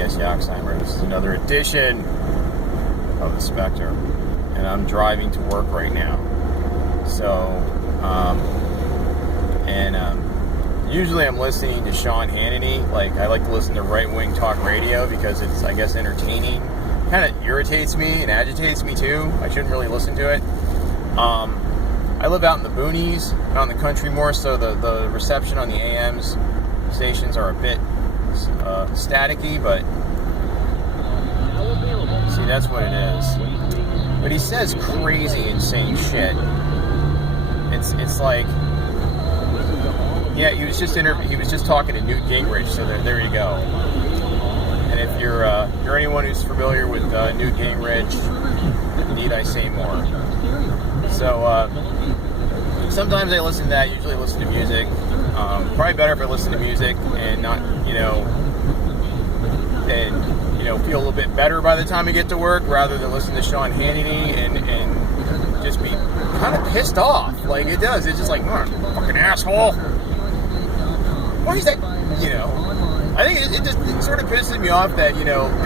T.S. Yaxheimer. This is another edition of The Spectre, and I'm driving to work right now. So, usually I'm listening to Sean Hannity. Like, I like to listen to right-wing talk radio because it's, I guess, entertaining. Kind of irritates me and agitates me too. I shouldn't really listen to it. I live out in the boonies, out in the country more, so the reception on the AMs stations are a bit staticky, but see, that's what it is. But he says crazy, insane shit. It's like, yeah, he was just talking to Newt Gingrich, so there you go. And if you're anyone who's familiar with Newt Gingrich, need I say more? So sometimes I listen to that. Usually I listen to music. Probably better if I listen to music and not, feel a little bit better by the time I get to work, rather than listen to Sean Hannity and just be kind of pissed off. Like it does. It's just like, oh, fucking asshole. Why is that? I think it sort of pisses me off that,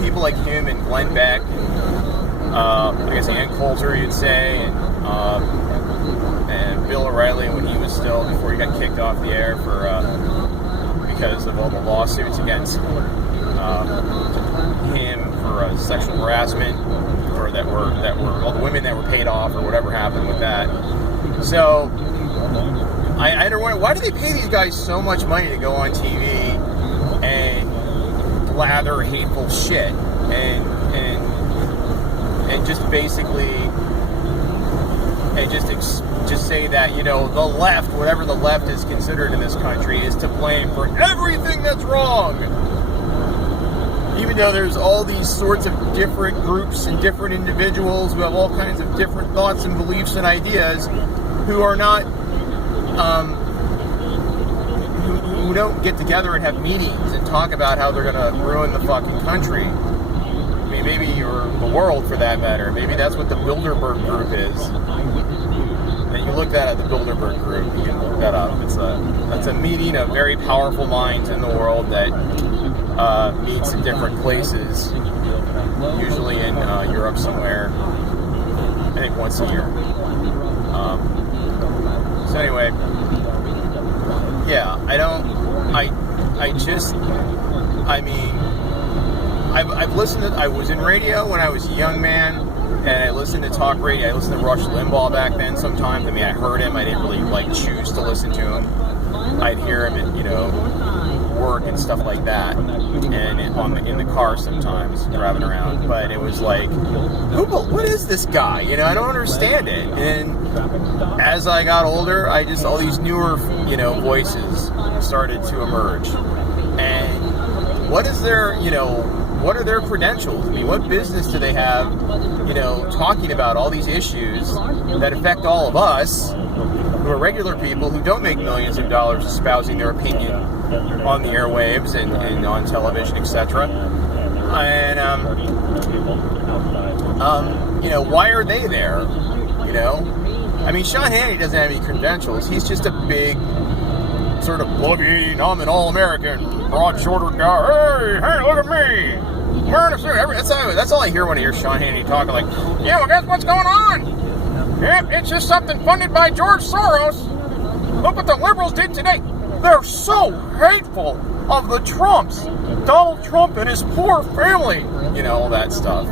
people like him and Glenn Beck, I guess Ann Coulter, you'd say, and Bill O'Reilly when he was still, before he got kicked off the air because of all the lawsuits against him for sexual harassment, or that were all the women that were paid off, or whatever happened with that. So I don't wonder, why do they pay these guys so much money to go on TV and blather hateful shit and just basically just say that, the left, whatever the left is considered in this country, is to blame for everything that's wrong. Even though there's all these sorts of different groups and different individuals who have all kinds of different thoughts and beliefs and ideas, who are not, who don't get together and have meetings and talk about how they're going to ruin the fucking country. I mean, maybe, or the world for that matter. Maybe that's what the Bilderberg Group is. And you look that at the Bilderberg Group, you can look that up. That's a meeting of very powerful minds in the world that meets in different places, usually in Europe somewhere. I think once a year. So anyway, yeah, I've listened to, I was in radio when I was a young man, and I listened to talk radio. I listened to Rush Limbaugh back then sometimes. I mean, I heard him. I didn't really, choose to listen to him. I'd hear him at, work and stuff like that, and in the car sometimes, driving around. But it was like, what is this guy? I don't understand it. And as I got older, all these newer, voices started to emerge. And what is their, what are their credentials? I mean, what business do they have, talking about all these issues that affect all of us, who are regular people who don't make millions of dollars espousing their opinion on the airwaves and on television, etc. And, why are they there? I mean, Sean Hannity doesn't have any credentials. He's just a big, sort of boogie, I'm an all-American, broad-shouldered guy. Hey, look at me. Wearing a suit. That's all I hear when I hear Sean Hannity talking, like, yeah, well, guess what's going on? Yep, it's just something funded by George Soros. Look what the liberals did today. They're so hateful of the Trumps. Donald Trump and his poor family. All that stuff.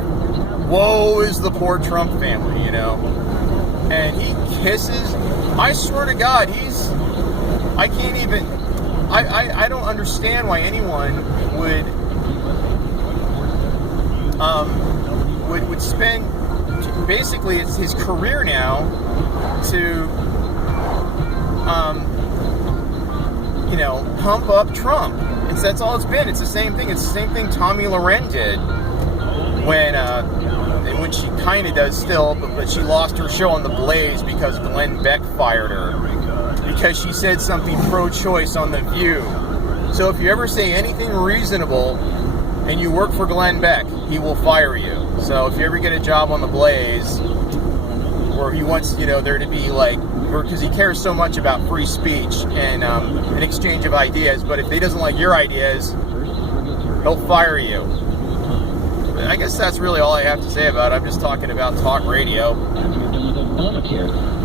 Woe is the poor Trump family, And he kisses, I swear to God, I can't even, I don't understand why anyone would spend, basically it's his career now to, pump up Trump. That's all it's been. It's the same thing. It's the same thing Tomi Lahren did when she kind of does still, but she lost her show on The Blaze because Glenn Beck fired her because she said something pro-choice on The View. So if you ever say anything reasonable and you work for Glenn Beck, he will fire you. So if you ever get a job on The Blaze where he wants, there to be because he cares so much about free speech and an exchange of ideas, but if he doesn't like your ideas, he'll fire you. I guess that's really all I have to say about it. I'm just talking about talk radio.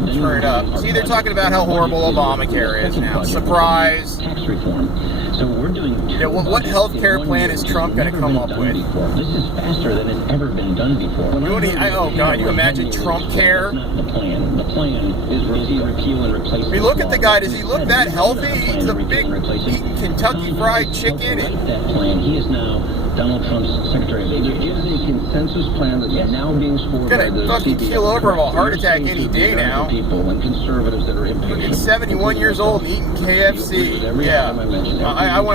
Turn it up. See, they're talking about how horrible Obamacare is now. Surprise. Tax reform. So we're doing. Yeah, what health care plan is Trump going to come up with? This is faster than it's ever been done before. Oh God, you imagine Trump care? That's not the plan. The plan is repeal and replace. I mean, look at the guy. Does he look that healthy? He's a big eating Kentucky Fried Chicken. That plan. He is now Donald Trump's Secretary of State. There is a consensus plan that is now being scored by the fucking keel over of a heart attack any day now. People and conservatives that are impatient. He's 71 years old and eating KFC. Yeah,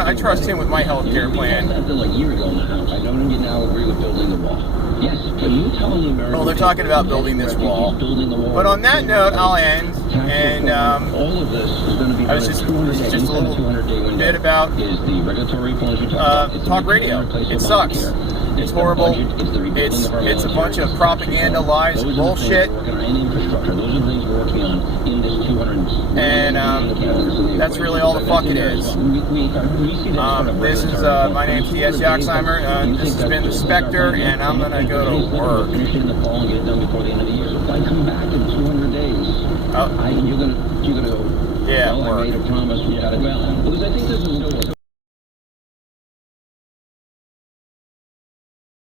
I trust him with my health care plan. That bill a year ago in the House. I don't now agree with building the wall. Yes, but you telling the Americans. Well, they're talking about building this wall. But on that note, I'll end. And all of this is going to be. I was just a little bit about talk radio. It sucks. It's horrible. It's a bunch of propaganda, lies, bullshit. And that's really all the fuck it is. This is my name's T.S. Yoxheimer. This has been the Spectre, and I'm gonna go to work. You're gonna go. Yeah, well, work. I made a promise. We got it. Well, because I think this is